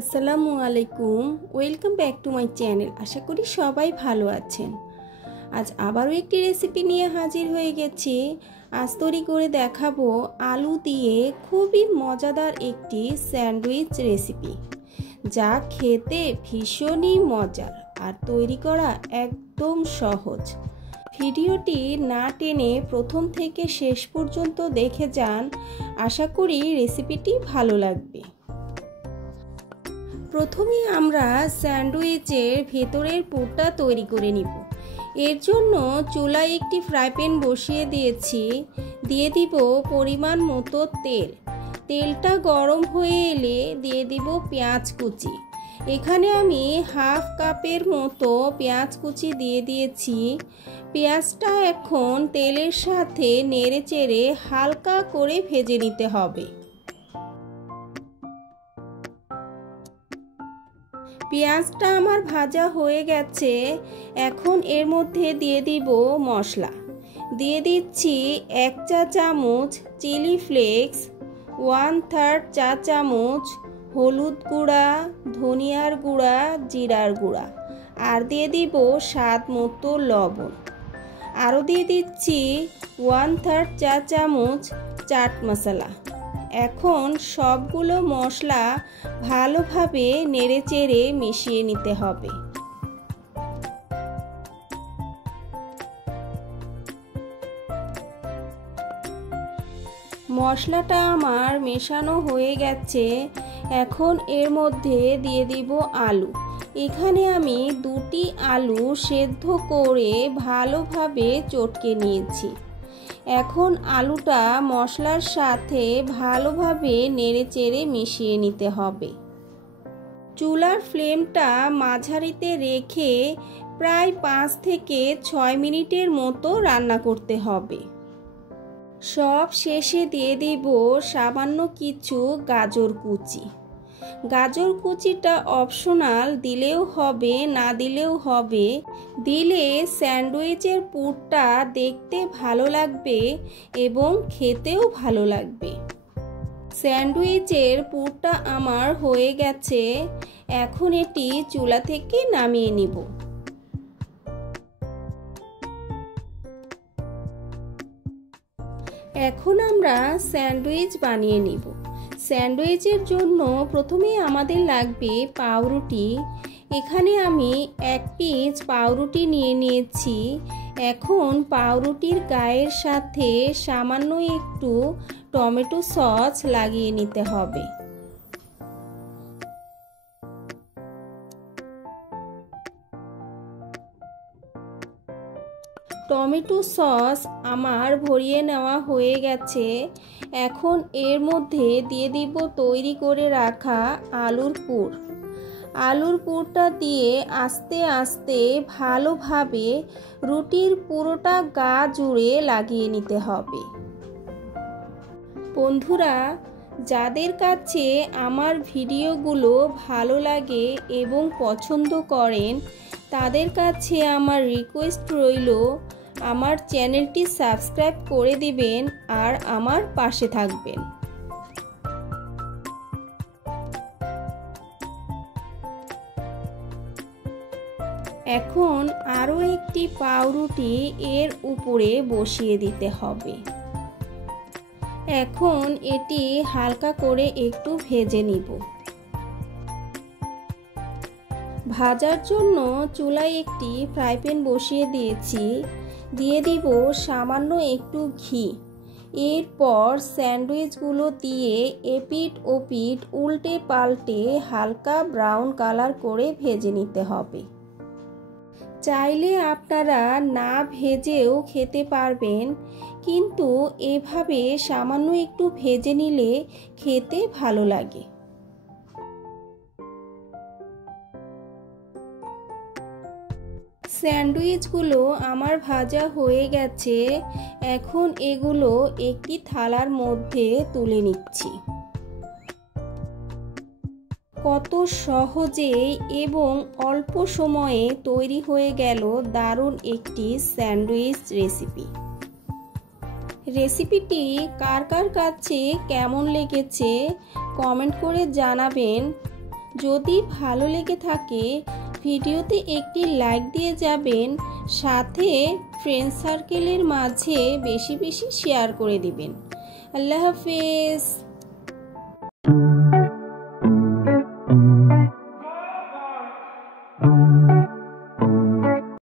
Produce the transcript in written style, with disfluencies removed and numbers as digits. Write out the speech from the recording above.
আসসালামু আলাইকুম, welcome back to my channel. আশা করি সবাই ভালো আছেন। আজ আবারও একটি রেসিপি নিয়ে হাজির হয়ে গেছি। আজ তৈরি করে দেখাবো আলু দিয়ে খুবই মজাদার একটি স্যান্ডউইচ রেসিপি, যা খেতে ভীষণই মজার আর তৈরি করা একদম সহজ। ভিডিওটি না টেনে প্রথম থেকে শেষ পর্যন্ত দেখে যান, আশা করি রেসিপিটি ভালো লাগবে। প্রথমে আমরা স্যান্ডউইচের ভেতরের পুরটা তৈরি করে নিব। এর জন্য চুলায় একটি ফ্রাই প্যান বসিয়ে দিয়েছি। দিয়ে দিব পরিমাণ মতো তেল। তেলটা গরম হয়ে এলে দিয়ে দিব পেঁয়াজ কুচি। এখানে আমি হাফ কাপের মতো পেঁয়াজ কুচি দিয়ে দিয়েছি। পেঁয়াজটা এখন তেলের সাথে নেড়ে চেড়ে হালকা করে ভেজে নিতে হবে। পেঁয়াজটা আমার ভাজা হয়ে গেছে। এখন এর মধ্যে দিয়ে দিব মশলা। দিয়ে দিচ্ছি 1 চা চামচ চিলি ফ্লেক্স, 1/3 চা চামচ হলুদ গুঁড়া, ধনিয়ার গুঁড়া, জিরার গুঁড়া, আর দিয়ে দিব স্বাদ মতো লবণ। আরও দিয়ে দিচ্ছি 1/3 চা চামচ চাট মশলা। এখন সবগুলো মশলা ভালোভাবে নেড়েচেড়ে মিশিয়ে নিতে হবে। মশলাটা আমার মেশানো হয়ে গেছে। এখন এর মধ্যে দিয়ে দিব আলু। এখানে আমি 2টি আলু সেদ্ধ করে ভালোভাবে চটকে নিয়েছি। এখন আলুটা মশলার সাথে ভালোভাবে নেড়েচেড়ে মিশিয়ে নিতে হবে। চুলার ফ্লেমটা মাঝারিতে রেখে প্রায় 5 থেকে 6 মিনিটের মতো রান্না করতে হবে। সব শেষে দিয়ে দিব সামান্য কিছু গাজর কুচি। গাজর কুচিটা অপশনাল, দিলেও হবে না দিলেও হবে। দিলে স্যান্ডউইচের পুরটা দেখতে ভালো লাগবে এবং খেতেও ভালো লাগবে। স্যান্ডউইচের পুরটা আমার হয়ে গেছে। এখন এটি চুলা থেকে নামিয়ে নিব। এখন আমরা স্যান্ডউইচ বানিয়ে নিব। স্যান্ডউইচের জন্য প্রথমে আমাদের লাগবে পাউরুটি। এখানে আমি 1 পিস পাউরুটি নিয়ে নিয়েছি। এখন পাউরুটির গায়ের সাথে সামান্য একটু টমেটো সস লাগিয়ে নিতে হবে। টমেটো সস আমার ভরিয়ে নেওয়া হয়ে গেছে। এখন এর মধ্যে দিয়ে দিব তৈরি করে রাখা আলুর পুর। আলুর পুরটা দিয়ে আস্তে আস্তে ভালোভাবে রুটির পুরোটা গা জুড়ে লাগিয়ে নিতে হবে। বন্ধুরা, যাদের কাছে আমার ভিডিওগুলো ভালো লাগে এবং পছন্দ করেন, তাদের কাছে আমার রিকোয়েস্ট রইল, আমার চ্যানেলটি সাবস্ক্রাইব করে দিবেন আর আমার পাশে থাকবেন। এখন আরও একটি পাউরুটি এর উপরে বসিয়ে দিতে হবে। এখন এটি হালকা করে একটু ভেজে নিব। ভাজার জন্য চুলায় একটি ফ্রাই প্যান বসিয়ে দিয়েছি। দিয়ে দিব সামান্য একটু ঘি। এরপর স্যান্ডউইচগুলো দিয়ে এপিট ওপিট উল্টে পাল্টে হালকা ব্রাউন কালার করে ভেজে নিতে হবে। চাইলে আপনারা না ভেজেও খেতে পারবেন, কিন্তু এভাবে সামান্য একটু ভেজে নিলে খেতে ভালো লাগে। স্যান্ডউইচগুলো আমার ভাজা হয়ে গেছে। এখন এগুলো একটি থালার মধ্যে তুলে নিচ্ছি। কত সহজে এবং অল্প সময়ে তৈরি হয়ে গেল দারুণ একটি স্যান্ডউইচ রেসিপি। রেসিপিটি কার কার কাছে কেমন লেগেছে কমেন্ট করে জানাবেন। যদি ভালো লেগে থাকে ভিডিওতে একটি লাইক দিয়ে যাবেন, সাথে ফ্রেন্ড সার্কেলের মাঝে বেশি বেশি শেয়ার করে দিবেন। আল্লাহ হাফেজ।